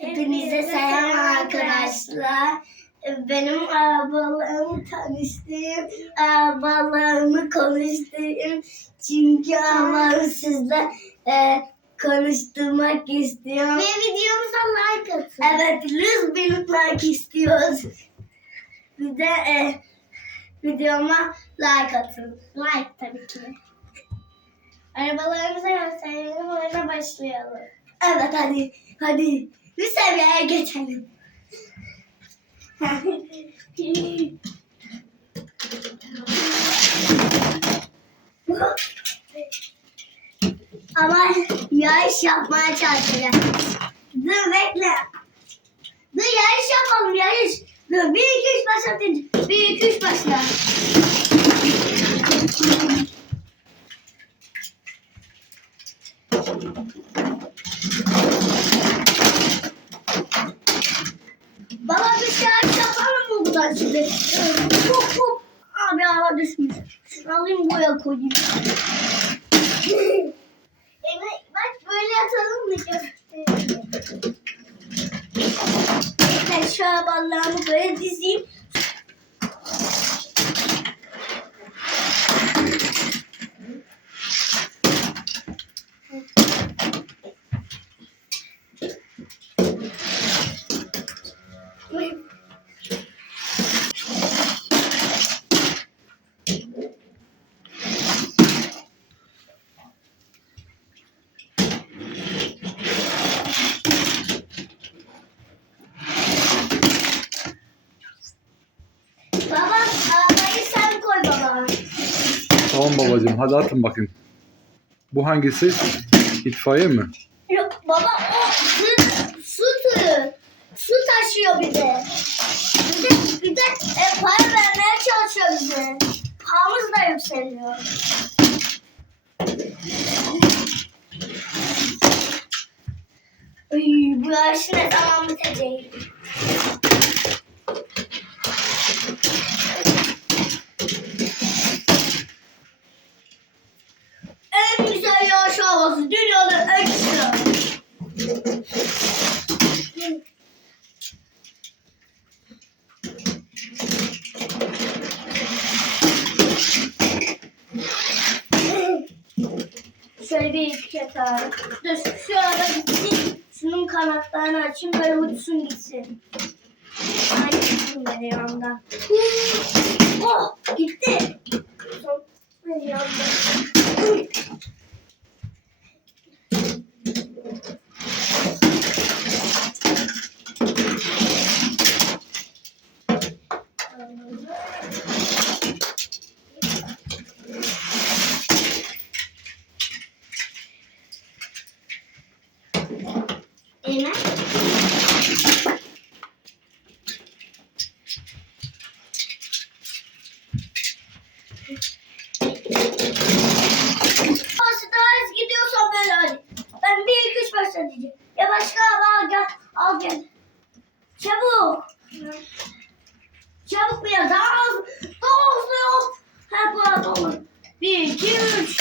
Hepinize selam arkadaşlar. Benim arabalarımı tanıştırayım, arabalarımı konuşturayım. Çünkü arabalarımı sizle e, konuşturmak istiyorum. Ve videomuza like atın. Evet, 100 bin like istiyoruz. Bir de e, videoma like atın. Like tabii ki. Arabalarımıza gösterelim. Oyuna başlayalım. Evet hadi, hadi bir seviyeye geçelim. Ama yarış yapmaya çalışacağım. Dur bekle. Dur yarış yapalım yarış. Dur bir iki üç başlatınca. Bir iki üç başla. Baba bir yarış yapalım mı buradan şimdi? Hop hop. Abi hava düşmüş. Şunu alayım buraya koyayım. Evet, bak böyle atalım mı gösterelim. Ben şu arabalarımı böyle dizeyim. Baba arabayı sen koy baba. Babacığım hadi atın bakayım. Bu hangisi? İtfaiye mi? Yok baba o su, su tırı. Su taşıyor bir de. Bir de, bir de e, para vermeye çalışıyor bize. Paramız da yükseliyor. Ay, bu yarış ne zaman bitecek? İki yatar. Dur şu arada gitsin. Şunun kanatlarını açayım böyle uçsun gitsin. Ay gitsin beni yandan. Oh gitti. Son yandan. Nasıl daha gidiyorsan böyle hadi. Ben bir iki üç. Ya başka al gel. Al gel. Çabuk. Çabuk biraz daha hızlı. Daha hızlı yok. Hep pardon. Bir iki üç.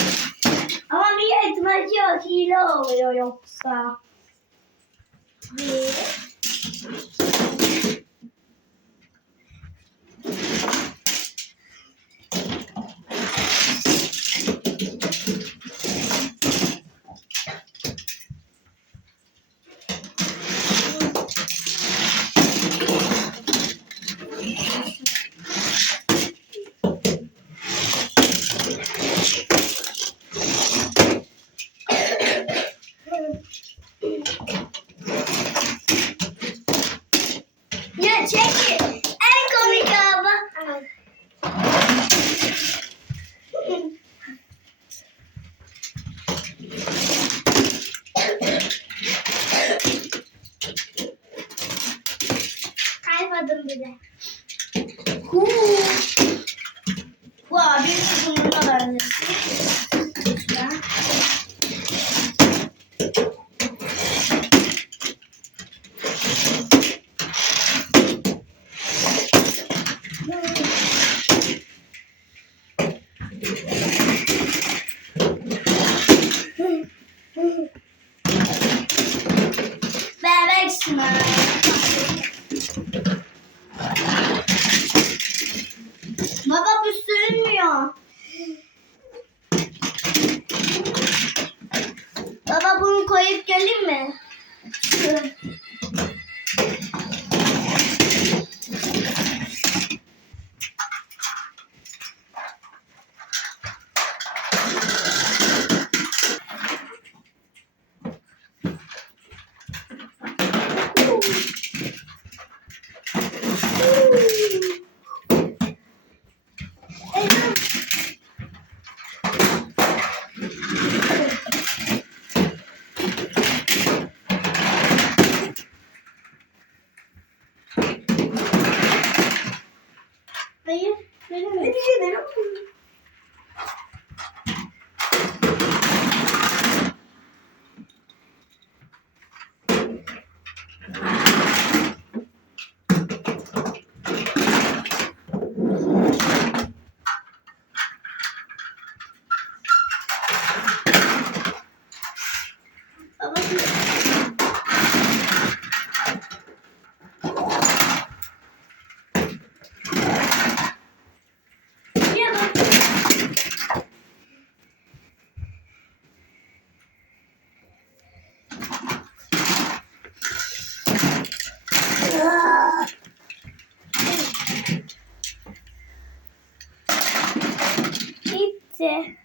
Bitti.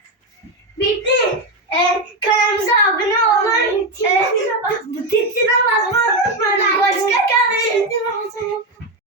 Bitti. Ee, kanalımıza abone olmayı, e, bu titine basmayı unutmayın. Başka kanal.